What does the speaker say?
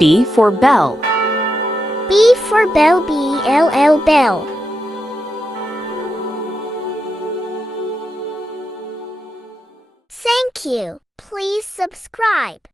B for bell. B for bell, B-E-L-L, bell. Thank you. Please subscribe.